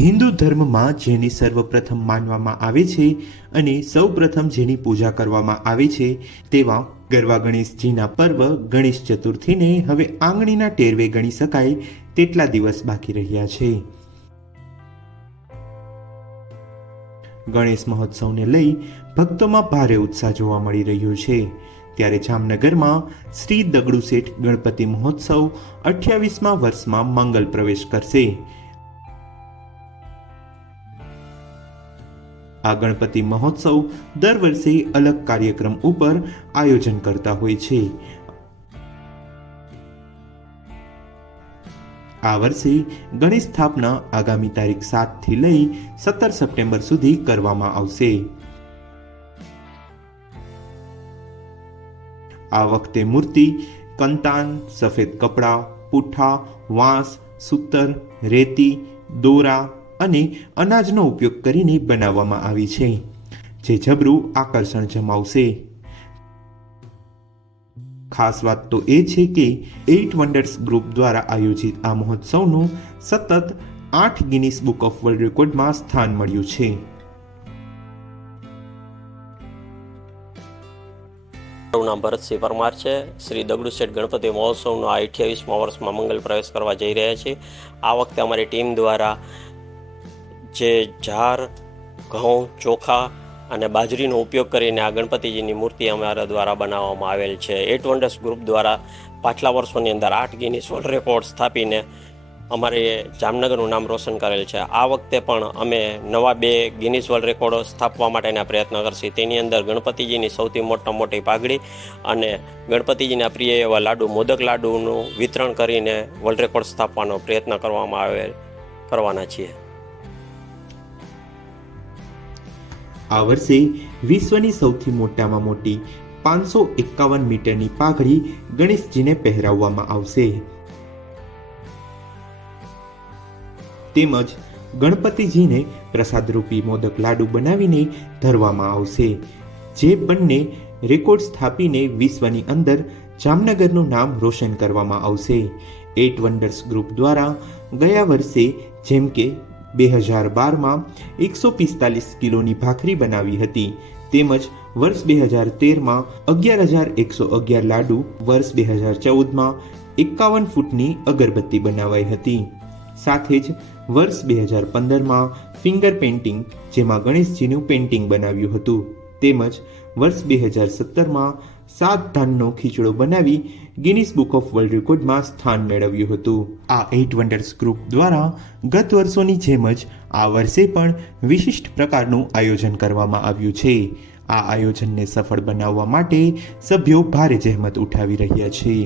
હિન્દુ ધર્મમાં જેની સર્વપ્રથમ માનવામાં આવે છે અને સૌપ્રથમ જેની પૂજા કરવામાં આવે છે તેવા ગરવા ગણેશજીના પર્વ ગણેશ ચતુર્થીને હવે આંગળીના ટેરવે ગણી શકાય તેટલા દિવસ બાકી રહ્યા છે। ગણેશ મહોત્સવને લઈ ભક્તોમાં ભારે ઉત્સાહ જોવા મળી રહ્યો છે। ત્યારે જામનગરમાં શ્રી દગડુ શેઠ ગણપતિ મહોત્સવ 28મા વર્ષમાં મંગલ પ્રવેશ કરશે। આ ગણપતિ મહોત્સવ દર વર્ષે અલગ કાર્યક્રમ ઉપર આયોજન કરતા હોય છે। આ વર્ષે ગણેશ સ્થાપના આગામી તારીખ 7 થી લઈ 17 સપ્ટેમ્બર સુધી કરવામાં આવશે। આ વખતે મૂર્તિ કંતાન, સફેદ કપડા, પૂઠા, વાંસ, સૂતર, રેતી, દોરા અને અનાજનો ઉપયોગ કરીને બનાવવામાં આવી છે, જે જબરું આકર્ષણ જમાવશે। ખાસ વાત તો એ છે કે 8 વન્ડર્સ ગ્રુપ દ્વારા આયોજિત આ મહોત્સવનું સતત 8 ગિનીસ બુક ઓફ વર્લ્ડ રેકોર્ડમાં સ્થાન મળ્યું છે। મારું નામ ભરતસિંહ પરમાર છે। શ્રી દગડુ શેઠ ગણપતિ મહોત્સવનો આ 28મા વર્ષમાં મંગલ પ્રવેશ કરવા જઈ રહ્યા છીએ। આ વખતે અમારી ટીમ દ્વારા જે જાર, ઘઉં, ચોખા અને બાજરીનો ઉપયોગ કરીને આ ગણપતિજીની મૂર્તિ અમારા દ્વારા બનાવવામાં આવેલ છે। 8 વન્ડર્સ ગ્રુપ દ્વારા પાછલા વર્ષોની અંદર 8 ગિનીસ વર્લ્ડ રેકોર્ડ સ્થાપીને અમારે જામનગરનું નામ રોશન કરેલ છે। આ વખતે પણ અમે નવા 2 ગિનીસ વર્લ્ડ રેકોર્ડો સ્થાપવા માટેના પ્રયત્ન કરશું। તેની અંદર ગણપતિજીની સૌથી મોટી પાઘડી અને ગણપતિજીના પ્રિય એવા લાડુ, મોદક લાડુનું વિતરણ કરીને વર્લ્ડ રેકોર્ડ સ્થાપવાનો પ્રયત્ન કરવાના છીએ। આ વર્ષે વિશ્વની સૌથી મોટામાં મોટી 551 મીટરની પાઘડી ગણેશજીને પહેરાવવામાં આવશે। તેમજ ગણપતિજીને પ્રસાદરૂપી મોદક લાડુ બનાવીને ધરવામાં આવશે, જે બંને રેકોર્ડ સ્થાપીને વિશ્વની અંદર જામનગરનું નામ રોશન કરવામાં આવશે। 8 વન્ડર્સ ગ્રુપ દ્વારા ગયા વર્ષે જેમ કે 2012માં 145 કિલોની ભાખરી બનાવી હતી, તેમજ વર્ષ 2013માં 11,111 લાડુ, વર્ષ 2014માં 51 ફૂટની અગરબત્તી બનાવાઈ હતી। સાથે જ વર્ષ 2015માં ફિંગર પેઇન્ટિંગ, જેમાં ગણેશજીનું પેઇન્ટિંગ બનાવ્યું હતું, તેમજ વર્ષ 2017માં 7 ધાનનો ખીચડો બનાવી ગિનીસ બુક ઓફ વર્લ્ડ રેકોર્ડમાં સ્થાન મેળવ્યું હતું। આ 8 વન્ડર્સ ગ્રુપ દ્વારા ગત વર્ષોની જેમ જ આ વર્ષે પણ વિશિષ્ટ પ્રકારનું આયોજન કરવામાં આવ્યું છે। આ આયોજનને સફળ બનાવવા માટે સભ્યો ભારે જહેમત ઉઠાવી રહ્યા છે।